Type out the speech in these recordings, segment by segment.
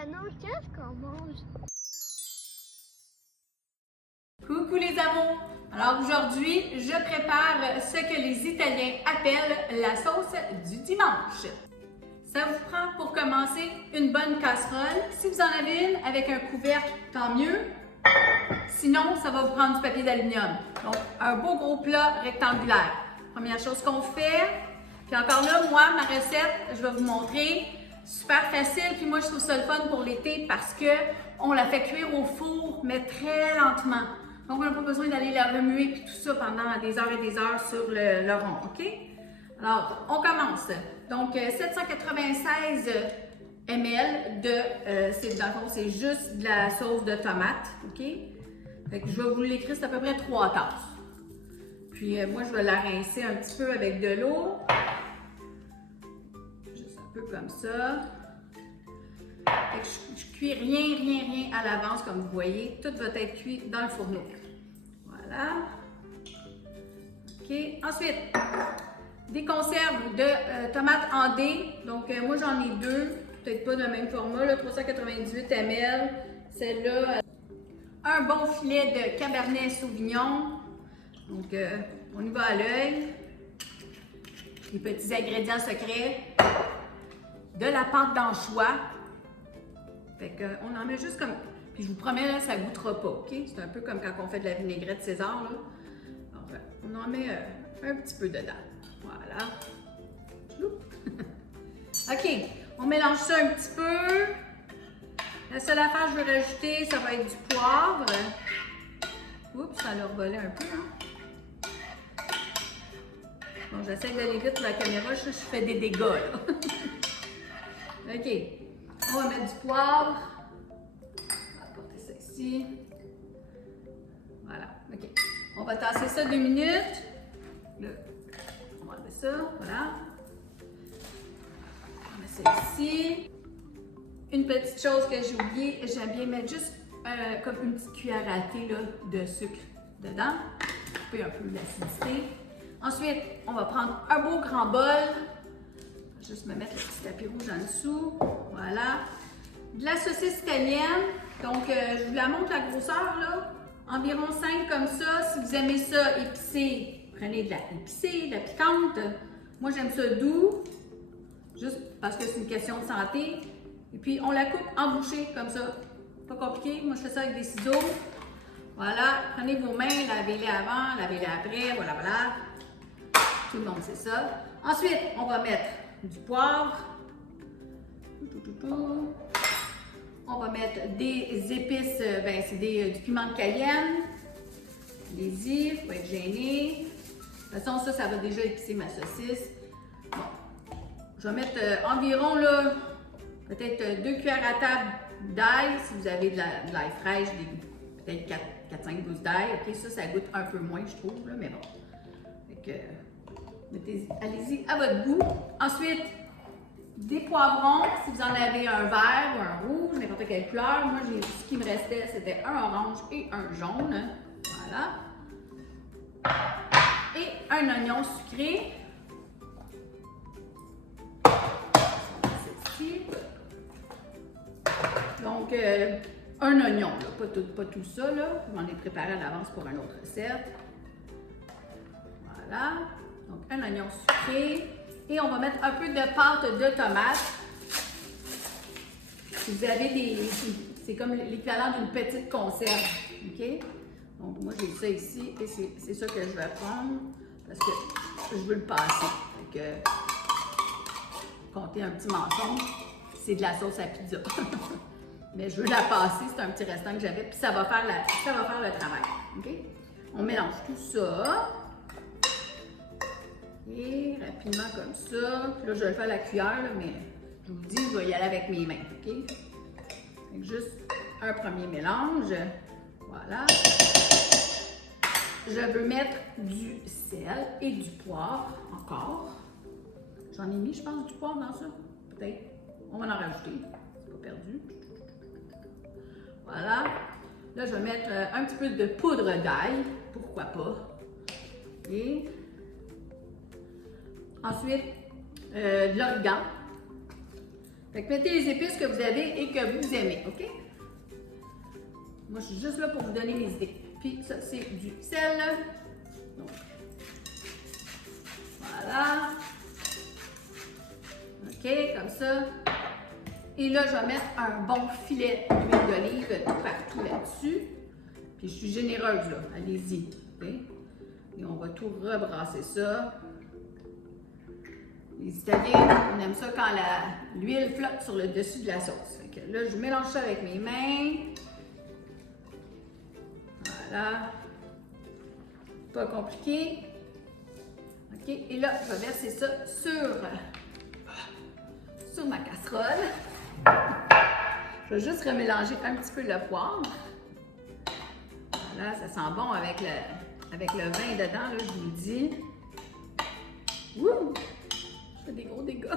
Maintenant, qu'est-ce qu'on mange? Coucou les amours! Alors aujourd'hui, je prépare ce que les Italiens appellent la sauce du dimanche. Ça vous prend pour commencer une bonne casserole. Si vous en avez une avec un couvercle, tant mieux. Sinon, ça va vous prendre du papier d'aluminium. Donc, un beau gros plat rectangulaire. Première chose qu'on fait. Puis encore là, moi, ma recette, je vais vous montrer. Super facile. Puis moi, je trouve ça le fun pour l'été parce qu'on la fait cuire au four, mais très lentement. Donc, on n'a pas besoin d'aller la remuer puis tout ça pendant des heures et des heures sur le rond, OK? Alors, on commence. Donc, 796 ml de, dans le fond, c'est juste de la sauce de tomate, OK? Fait que je vais vous l'écrire, c'est à peu près 3 tasses. Puis, moi, je vais la rincer un petit peu avec de l'eau. Juste un peu comme ça. Fait que je cuis rien à l'avance, comme vous voyez. Tout va être cuit dans le fourneau. Voilà. OK. Ensuite, des conserves de tomates en dés. Donc, moi, j'en ai deux. Peut-être pas de même format, là, 398 ml. Celle-là, un bon filet de Cabernet Sauvignon. Donc, on y va à l'œil. Les petits ingrédients secrets. De la pâte d'anchois. Fait qu'on en met juste comme... Puis je vous promets, là, ça ne goûtera pas, OK? C'est un peu comme quand on fait de la vinaigrette César, là. Alors, on en met un petit peu dedans. Voilà. OK, on mélange ça un petit peu. La seule affaire que je vais rajouter, ça va être du poivre. Oups, ça l'a revolé un peu, hein? Bon, j'essaie d'aller vite pour la caméra, je fais des dégâts, là. OK, on va mettre du poivre. On va apporter ça ici. Voilà, OK. On va tasser ça 2 minutes. Là, on va enlever ça, voilà. On met ça ici. Une petite chose que j'ai oublié, j'aime bien mettre juste comme une petite cuillère à thé là, de sucre dedans. Couper un peu l'acidité. Ensuite, on va prendre un beau grand bol. Je vais juste me mettre le petit tapis rouge en dessous. Voilà. De la saucisse italienne. Donc, je vous la montre la grosseur là. Environ 5 comme ça. Si vous aimez ça épicé, prenez de la épicée, de la piquante. Moi, j'aime ça doux. Juste parce que c'est une question de santé. Et puis, on la coupe en bouchées comme ça. Pas compliqué. Moi, je fais ça avec des ciseaux. Voilà. Prenez vos mains, lavez-les avant, lavez-les après. Voilà, voilà. Tout le monde sait ça. Ensuite, on va mettre du poivre. On va mettre des épices, ben c'est du piment de Cayenne. Allez-y, faut pas être gêné. De toute façon, ça va déjà épicer ma saucisse. Bon. Je vais mettre environ, là, peut-être 2 cuillères à table d'ail, si vous avez de l'ail fraîche, peut-être 4-5 gousses d'ail. OK, ça goûte un peu moins, je trouve, là, mais bon. Fait que, allez-y à votre goût. Ensuite, des poivrons, si vous en avez un vert ou un rouge, n'importe quelle couleur. Moi, ce qui me restait, c'était un orange et un jaune. Voilà. Et un oignon sucré. Ceci. Donc, un oignon, là, pas tout ça. Là. Je m'en ai préparé à l'avance pour une autre recette. Voilà. Donc, un oignon sucré. Et on va mettre un peu de pâte de tomate. Si vous avez c'est comme l'équivalent d'une petite conserve. OK? Donc, moi, j'ai ça ici et c'est ça que je vais prendre parce que je veux le passer. Fait que, comptez un petit mensonge, c'est de la sauce à pizza. Mais je veux la passer, c'est un petit restant que j'avais, puis ça va faire le travail. OK? On mélange tout ça. Et rapidement comme ça. Puis là, je vais le faire à la cuillère, là, mais je vous dis, je vais y aller avec mes mains. OK? Donc, juste un premier mélange. Voilà. Je veux mettre du sel et du poivre encore. J'en ai mis, je pense, du poivre dans ça. Peut-être. On va en rajouter. C'est pas perdu. Voilà. Là, je vais mettre un petit peu de poudre d'ail. Pourquoi pas? Et ensuite, de l'origan. Fait que mettez les épices que vous avez et que vous aimez, OK? Moi, je suis juste là pour vous donner les idées. Puis ça, c'est du sel. Donc, voilà. OK, comme ça. Et là, je vais mettre un bon filet d'huile d'olive partout là-dessus. Puis je suis généreuse, là. Allez-y. Okay? Et on va tout rebrasser ça. Les Italiens, on aime ça quand l'huile flotte sur le dessus de la sauce. Fait que là, je mélange ça avec mes mains. Voilà. Pas compliqué. OK. Et là, je vais verser ça sur ma casserole. Je vais juste remélanger un petit peu le poivre. Voilà, ça sent bon avec le vin dedans, là, je vous le dis. Wouh! Je fais des gros dégâts.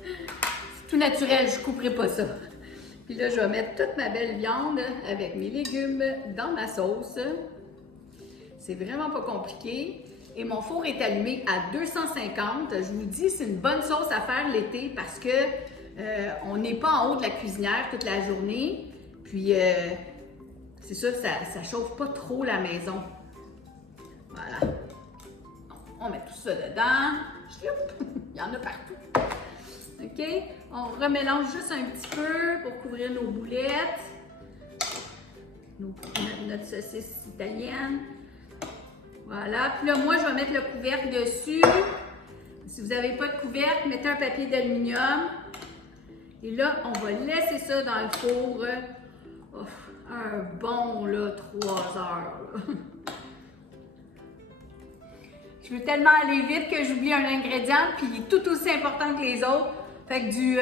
C'est tout naturel, je ne couperai pas ça. Puis là, je vais mettre toute ma belle viande avec mes légumes dans ma sauce. C'est vraiment pas compliqué. Et mon four est allumé à 250. Je vous dis, c'est une bonne sauce à faire l'été parce que on n'est pas en haut de la cuisinière toute la journée. Puis, c'est ça, ça chauffe pas trop la maison. Voilà. On met tout ça dedans. Il y en a partout. OK? On remélange juste un petit peu pour couvrir nos boulettes. Notre saucisse italienne. Voilà. Puis là, moi, je vais mettre le couvercle dessus. Si vous n'avez pas de couvercle, mettez un papier d'aluminium. Et là, on va laisser ça dans le four. Un bon, là, 3 heures. Là. Je veux tellement aller vite que j'oublie un ingrédient, puis il est tout aussi important que les autres. Fait que du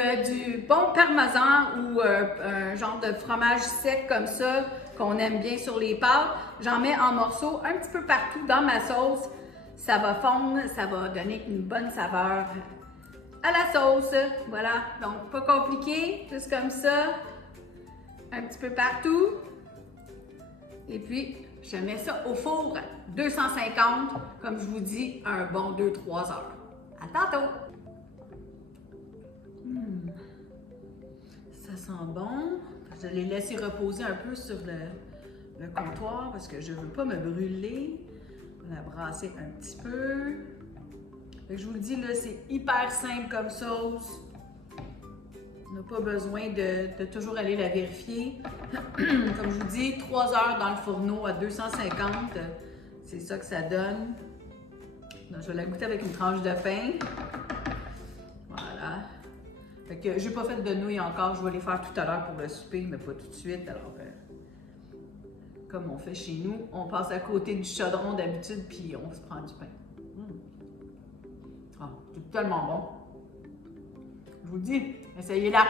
bon parmesan ou un genre de fromage sec comme ça, qu'on aime bien sur les pâtes, j'en mets en morceaux un petit peu partout dans ma sauce. Ça va fondre, ça va donner une bonne saveur à la sauce. Voilà, donc pas compliqué, juste comme ça, un petit peu partout. Et puis, je mets ça au four 250, comme je vous dis, un bon 2-3 heures. À tantôt! Ça sent bon. Je l'ai laissé reposer un peu sur le comptoir parce que je ne veux pas me brûler. On va la brasser un petit peu. Fait que je vous le dis, là, c'est hyper simple comme sauce. On n'a pas besoin de toujours aller la vérifier. Comme je vous dis, 3 heures dans le fourneau à 250. C'est ça que ça donne. Donc, je vais la goûter avec une tranche de pain. Voilà. Fait que j'ai pas fait de nouilles encore. Je vais les faire tout à l'heure pour le souper, mais pas tout de suite. Alors, comme on fait chez nous, on passe à côté du chaudron d'habitude, puis on se prend du pain. Ah, c'est tellement bon. Je vous dis, essayez-la.